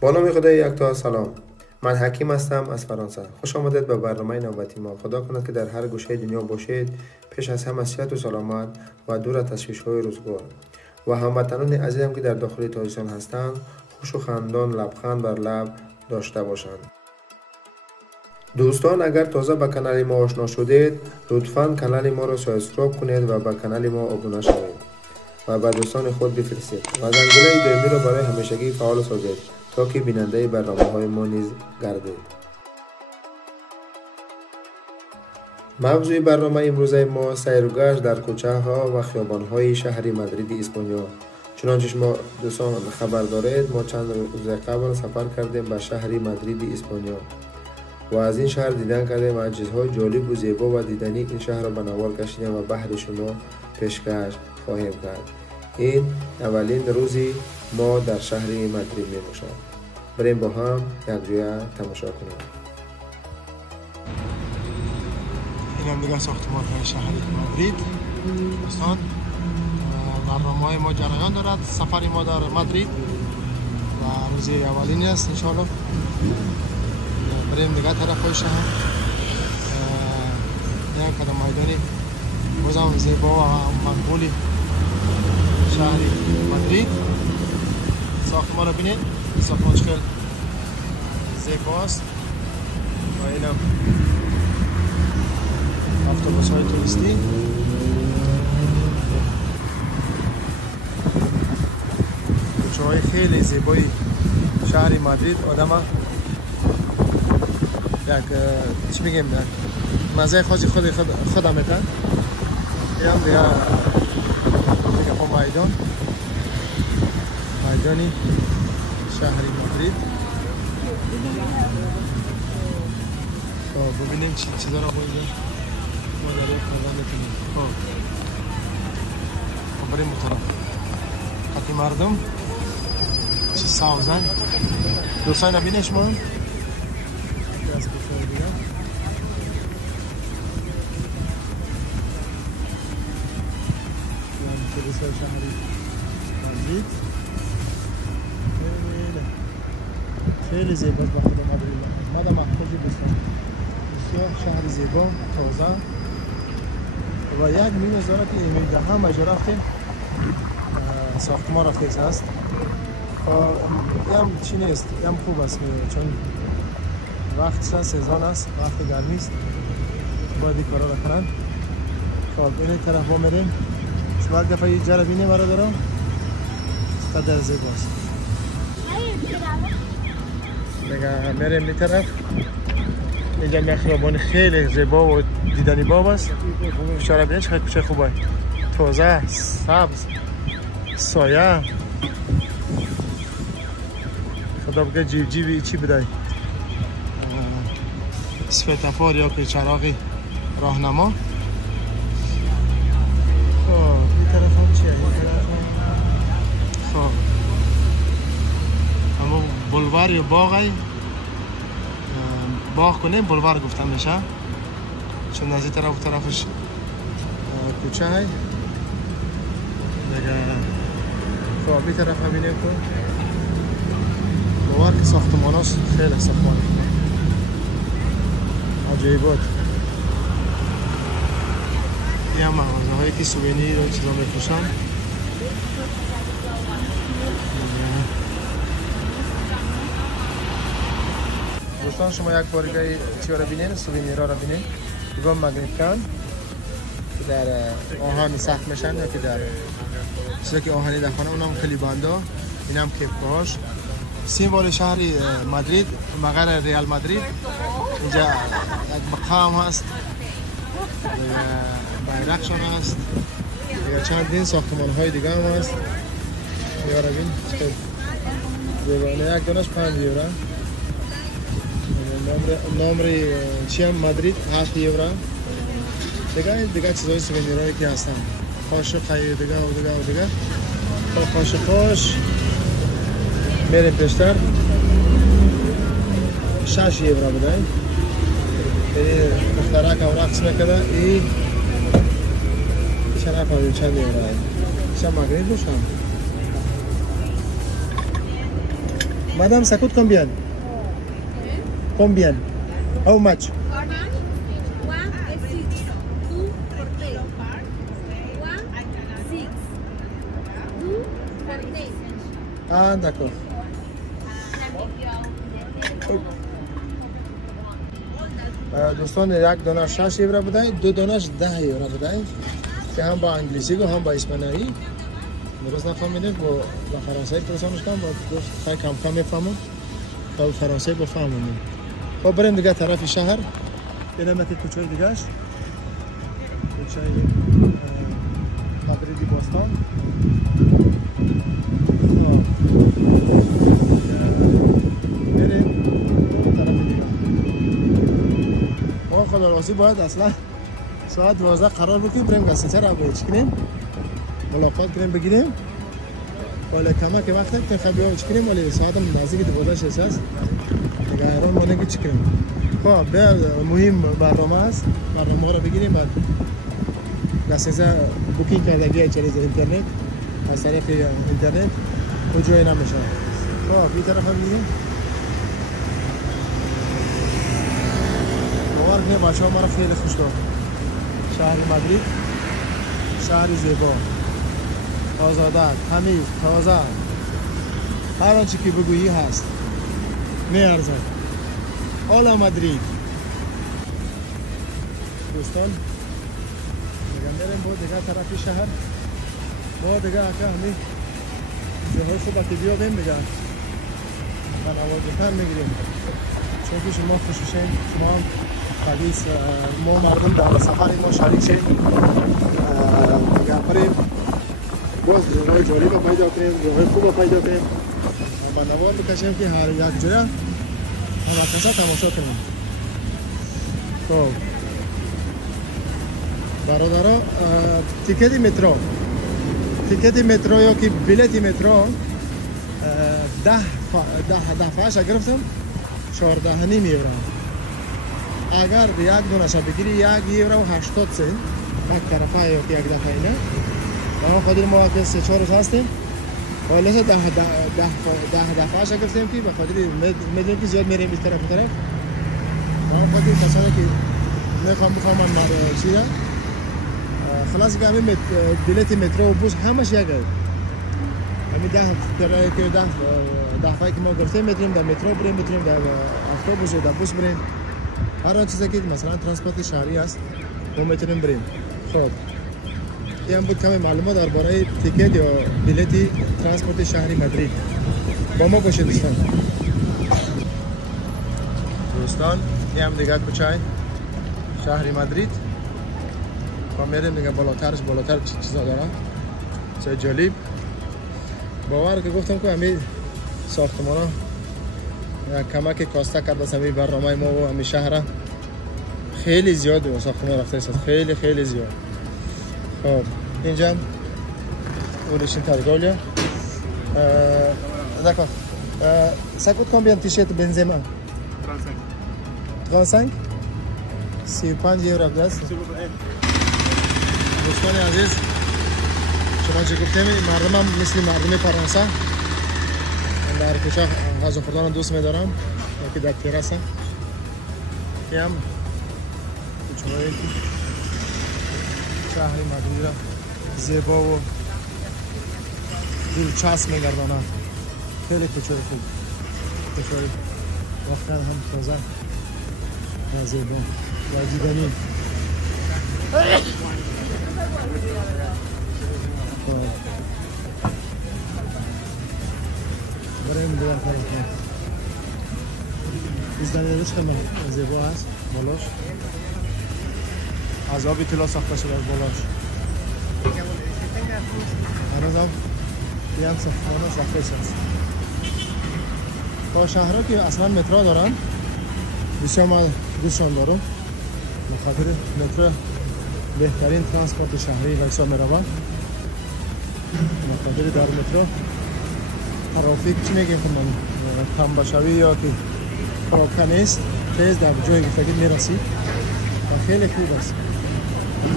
با نام خدای یکتا. سلام، من حکیم هستم از فرانسه. خوش آمدید به برنامه نوبتی ما. خدا کند که در هر گوشه دنیا باشید، پیش از همه صحت و سلامت و دور از تشویش‌های روزگار. و هموطنان عزیزم که در داخل تاجیکستان هستند، خوش و خندان لبخند بر لب داشته باشند. دوستان، اگر تازه به کانال ما آشنا شدید، لطفاً کانال ما را سابسکرایب کنید و به کانال ما ابونه شوید و به دوستان خود بفرستید و زنگوله دایمی را برای همیشگی فعال سازید تا که بیننده برنامه‌های ما نیز گردید. موضوع برنامه امروز ما سیر و گشت در کوچه ها و خیابان های شهر مادرید اسپانیا. چنانچه شما دوستان خبر دارید، ما چند روز قبل سفر کردیم به شهر مادرید اسپانیا و از این شهر دیدن کردیم و چیزهای جالب و زیبا و دیدنی این شهر را به نوار کشیدیم و بحر شما پیشکش خواهیم کرد. این اولین روزی ما در شهر مادرید می باشد. بریم با هم یک جویه تماشا کنیم. این هم دیگه ساختمان های شهر مادرید. دوستان، برنامه ما جریان دارد. سفر ما در مادرید و روزی اولین است انشاءالله. بریم دیگه طرف های شهر. یک کدام میدانی بازم زیبا و مقبولی شهر مادرید. ساختمان را بینید، ساختمان چقدر زیباست و این هم اتوبوس های توریستی. کوچه های خیلی زیبای شهر مادرید. آدم یک چی میگیم، مزه خاصی خودم میتن. این هم دیگه میدانی شهر مادرید. ببینیم چی چیزا را باید ما در این کردن میتونیم. بریم طرف خطی مردم چی ساوزن. دوستان نبینه شما از کشور دیگه. کلیسای شهری مادرید خیلی زیباست. با خود مادرید مادا محفوظی بستن. بسیار شهر زیبا، تازه و یک می‌نظاره که اینجا همه جا رفتیم. ساختمان خیلی است. هم چی نیست، هم خوب است چون وقت سیزن است، وقت گرمی است، باید این کارا را کنن. خب این طرف ما میریم. سوال دفعه یه جا را بینیم برادران، چقدر زیباست. دیگه میریم این طرف. اینجا یک خیابان خیلی زیبا و دیدنی باب است. کوچه را بینید چقدر کوچه خوبه، تازه، سبز، سایه. خدا بگه جیب چی بدهی، سفیدافور یا که چراغی راهنما. این طرف هم چیه؟ این طرف هم اما بلوار یا باغی، باغ کنیم بلوار گفتم میشه چون از این طرف و طرفش کوچه های دیگه. خب این طرف هم بینیم کن باور که ساختمان هاست خیلی ساختمان عجیبات. این هم مغازه هایی که سوینیر و چیزا میفروشن. دوستان شما یک بارگاه چی را بینید، سوینیر را بینید. گم مگنیت کن که در آهن سخت میشن یا که در چیزا که آهنی در خانه، اونم کلی باندا. این هم کپکاش. سیمبول شهر مادرید، مقر ریال مادرید. اینجا یک مقام هست، بیرقشان هست، دیگه چندین ساختمان های دیگه هم هست. یارا بین چقدر زیبانه. یک دانش 5 یورو. نمره چی هم مادرید 8 یورو. دیگه چیزهای سوینیرهایی که هستن، قاشقای دیگه و دیگه و دیگه. قاشقاش میریم پیشتر 6 یورو بده. این مخترک و رقص میکنه. این چند نفهمیم چند یورو. چند مگرید باشم. Madame, ça coûte combien? Combien? How much? Ah, d'accord. دوستان یک دانه 6 یورو بوده، دو دانهش 10 یورو بوده که هم با انگلیسی گفت هم با اسپانیایی. درست نفهمیدم با فرانسوی پرسانش کنم با گفت خیلی کم میفهمم با فرانسوی بفهمم. خب بریم دیگه طرف شهر ببینم که کوچه دیگهش کوچه مدریدی باستان. بریم طرف دیگه. ما خدا راضی باید اصلا ساعت 12 قرار بکنیم بریم گسیچه را بایچ کنیم ملاقات کنیم بگیریم ولی کمه که وقت که خیلی بایچ کنیم ولی ساعت هم نزدیک 12 است دیگه ایران ما نگه چی کنیم. خب مهم برنامه است، برنامه را بگیریم بعد گسیچه بوکینگ کردگی چلیز اینترنت از طریق اینترنت کجایی نمیشه. خب بی طرف هم دیگه باور کنید بچه ها مرا خیلی خوش دارد. شهر مدرید شهر زیبا، آزاده، تمیز، تازه، هر آنچه که بگویی هست، میارزد. آلا مدرید. دوستان دیگه میریم با دیگه طرف شهر با دیگه اکا همی جاهای خوب که بیا بیم دیگه بنوازتر میگیریم چون که شما خوششین شما هم حدیث ما مردم در سفر ما شریک شیم دیگه بریم باز جاهای جالب پیدا کنیم جاهای خوب پیدا کنیم بنوار بکشیم که هر یک جای همه کسا تماشا کنیم. خب برادرها تیکت مترو یا که بلیت مترو 10 فاش گرفتم 14 نیم یورو. اگر یک دونش بگیری 1 یورو و 80 سنت یک طرفه یا که یک دفعه اینه ما خودی ما که 3-4 روز هستیم ولی 10 فاش گرفتیم که بخاطر میدونیم که زیاد میریم این طرف ما خودی کسانی که میخوام من چیه خلاص که همین بلیت مترو و بوس همش یکه. همین 10 فای که ما گرفتیم میتونیم در مترو بریم، میتونیم در اتوبوس و در بوس بریم. هر چیزی که مثلا ترانسپورت شهری است ما میتونیم بریم. خب این بود کمی معلومات درباره تیکت یا بلیت ترانسپورت شهری مدرید. با ما باشید دوستان. این هم دیگه کوچه شهری مدرید. ما میریم دیگه بالاتر چیزا داره چه جالب. باور که گفتم که همین ساختمان ها کمک کاسته کرد از همین برنامه ما و همین شهر خیلی زیاد و ساختمان رفته است خیلی زیاد. خب اینجا اولشین ترگولیا d'accord. Ça coûte combien t-shirt Benzema? 35 35 یورو است. دوستان عزیز شما چه گفتیم مردم هم مثل مردم فرانسه در کوچه غذا خوردن دوست میدارم یکی در تراس هم که هم کوچه های شهر مدرید را زیبا و دلچسب میگرداند. خیلی کوچه خوب کوچه وقتا هم تازه و زیبا و دیدنی. برای من دیگر کنم ازدانی روش خیلی زیبا هست بالاش از آبی طلا ساخته شده بالاش. هنوز هم یه هم ساختمان ساخته است. با شهرها که اصلا مترو دارن بسیار ما دوستشان دارم بخاطر مترو بهترین ترانسپورت شهری و حساب میروند. بخاطر در مترو ترافیک چی میگیم خب تنبشوی یا که خاکه نیست تیز در جای گفتگی میرسی و خیلی خوب است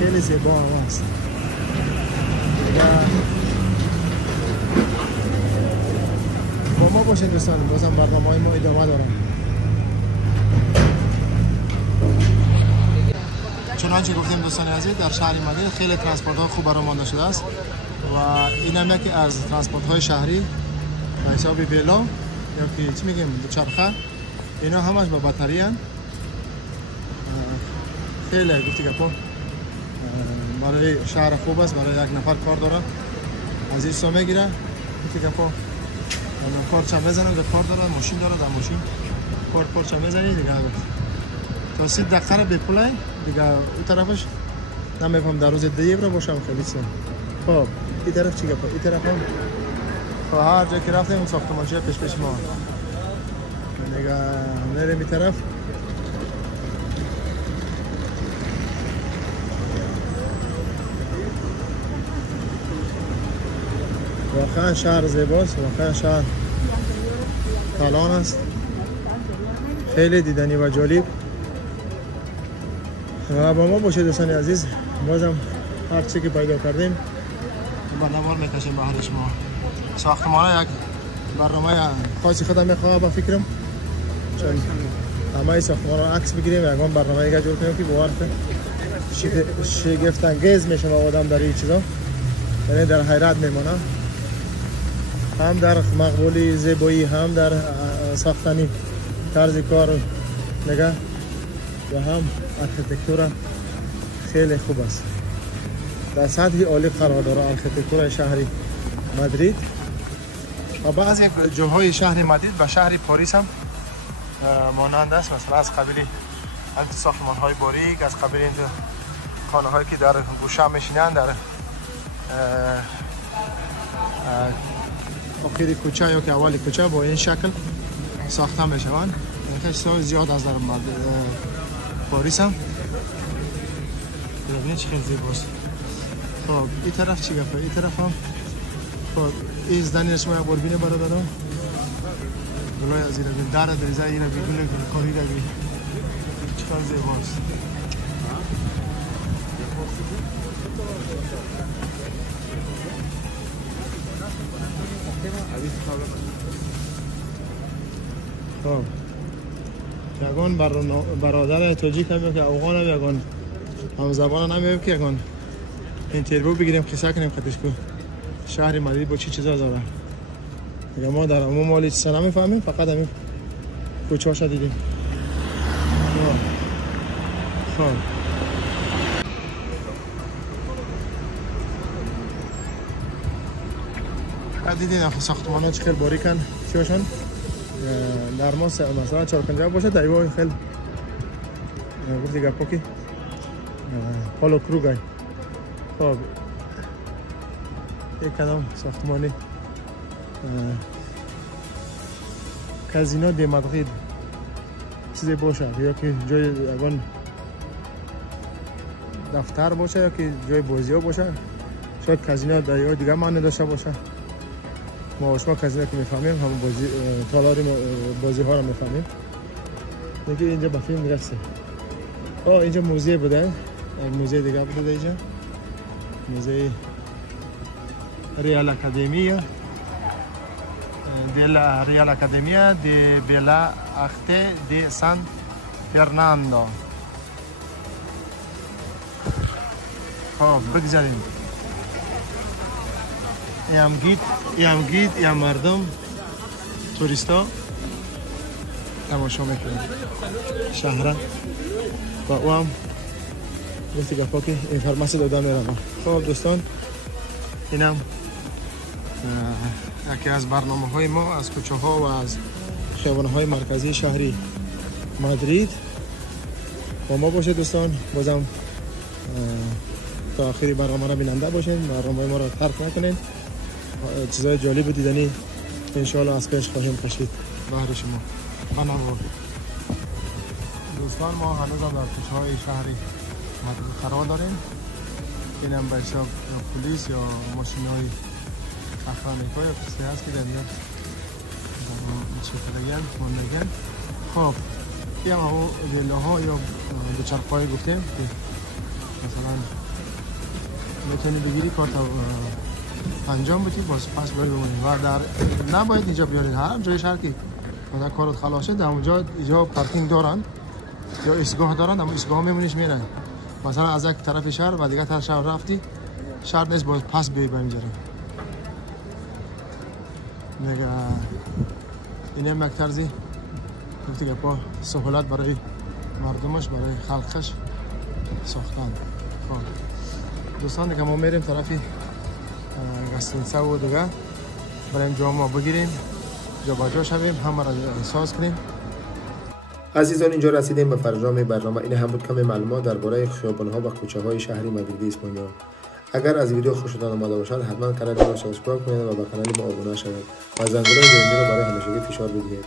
خیلی زیبا هم است. با ما باشید دوستان، بازم برنامه‌های ما ادامه داره. چنانچه گفتیم دوستان عزیز، در شهر مدرید خیلی ترانسپورت ها خوب برای مانده شده است و این هم یکی از ترانسپورت های شهری به حساب بیلا یا که چی میگیم دوچرخه، اینا همش با باتری ان. خیلی گفتی گپا برای شهر خوب است، برای یک نفر کار داره از این سو میگیره. گفتی گپا کارچه میزنم در کار داره، ماشین داره، در ماشین کارچه میزنی دیگه تا 30 دقیقه رو بپلای دیگه. اون طرفش نمیفهم در روز دیگه برای باشم خیلی سه. خب این طرف چی گپا؟ این طرف هم خب هر جا که رفتیم اون ساختمانچی پیش ما دیگه میریم این طرف. واقعا شهر زیباست، واقعا شهر کلان است، خیلی دیدنی و جالب. و با ما باشید دوستان عزیز، بازم هر چی که پیدا کردیم برنامه میکشیم به هر شما. ساختمان یک برنامه خاصی خودم میخوام با فکرم، چون همه ساختمان رو عکس بگیریم و یکم برنامه دیگه جور کنیم که باور شگفت انگیز میشه آدم در این چیزا، یعنی در حیرت میمونه، هم در مقبولی زیبایی، هم در ساختنی طرز کار نگاه و هم آرکیتکتور خیلی خوب است. در سطح عالی قرار داره آرکیتکتور شهری مادرید و بعضی جاهای شهر مادرید و شهر پاریس هم مانند است. مثلا از قبیل ساختمان های باریک، از قبیل خانه هایی که در گوشه میشینند در آخری کوچه یا که اول کوچه با این شکل ساخته میشوند. خیلی زیاد از در پاریس هم ببینید چه خیلی زیباست. خب این طرف چی گفته؟ این طرف هم خب این زدنی شما یک بار بینه برادران گلای از این در دریزه این رو بگونه کاری رو بگی چقدر زیباست. خب یگان برادر تاجیک هم که افغان هم یگان هم زبان هم که یگان اینترویو بگیریم قصه کنیم خودش که شهر مادرید با چی چیزا داره. دیگه ما در عموم حالی چیزا نمیفهمیم، فقط همین کوچه‌هاش دیدیم. خب دیدین ساختمان‌ها چقدر باریکن چیاشون در ما مثلا 4-5 باشه در ایوان خیلی گفتی گپا که پالو کروگای. خب یک کدام ساختمانی کازینو دی مادرید چیزی باشه یا که جای اگان دفتر باشه یا که جای بازی ها باشه، شاید کازینو در یا دیگه معنی داشته باشه. ما شما کازینو که میفهمیم همون بازی تالاری بازی ها رو میفهمیم. دیگه اینجا به فیلم میرسه. اینجا موزه بوده، یک موزه دیگه بوده اینجا، موزه ریال اکادمیا della Real Academia de Bella Arte de San Fernando. خب بگذاریم یم گید یم مردم توریستا تماشا میکنن شهر و او هم گفتی گفتا که اینفرماسی داده میرم. خب دوستان اینم یکی از برنامه های ما از کوچه ها و از خیابان های مرکزی شهری مادرید. با ما باشه دوستان، بازم تا آخری برنامه را بیننده باشین، برنامه ما را ترک نکنین، چیزای جالب دیدنی انشاءالله از پیش خواهیم کشید بهر شما. بنابراین دوستان ما هنوز هم در کوچه های شهری مادرید قرار داریم. این هم به حساب پلیس یا ماشین های افرانیکا یا کسی هست که در اینجا چطورگن ماندگن. خب این هم او ویلا ها یا دوچرخه‌های گفتیم که مثلا میتونی بگیری کارت انجام بدید باز پس برید بمونید و در نباید اینجا بیارید. هر جای شهر که مثلا کارت خلاص شد در اونجا اینجا پارکینگ دارن یا ایستگاه دارن، اما ایستگاه میمونیش میرن. مثلا از یک طرف شهر و دیگه طرف شهر رفتی شهر نیست باید پس بی برمی‌جره. نگه اینه مکترزی گفتی که با سهولت برای مردمش برای خلقش ساختن. دوستان دیگه ما میریم طرفی گستینسه و دیگه بریم جا ما بگیریم جا با جا شویم همه را احساس کنیم. عزیزان اینجا رسیدیم به فرجام برنامه. این هم بود کمی معلومات درباره خیابان‌ها و کوچه‌های شهری مادرید اسپانیا. اگر از ویدیو خوشتان آمده باشد حتما کانال ما را سابسکرایب کنید و به کانال ما ابونه شوید و زنگوله زنگی را برای همیشگی فشار بدهید.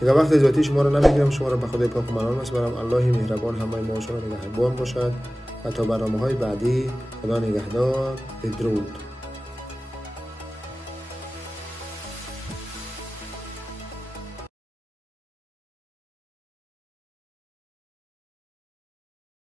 دیگه وقت ذاتی شما را نمیگیرم، شما را به خدای پاک و منان میسپارم. الله مهربان همه ما شما را نگهبان باشد و تا برنامه‌های بعدی خدا نگهدار. بدرود.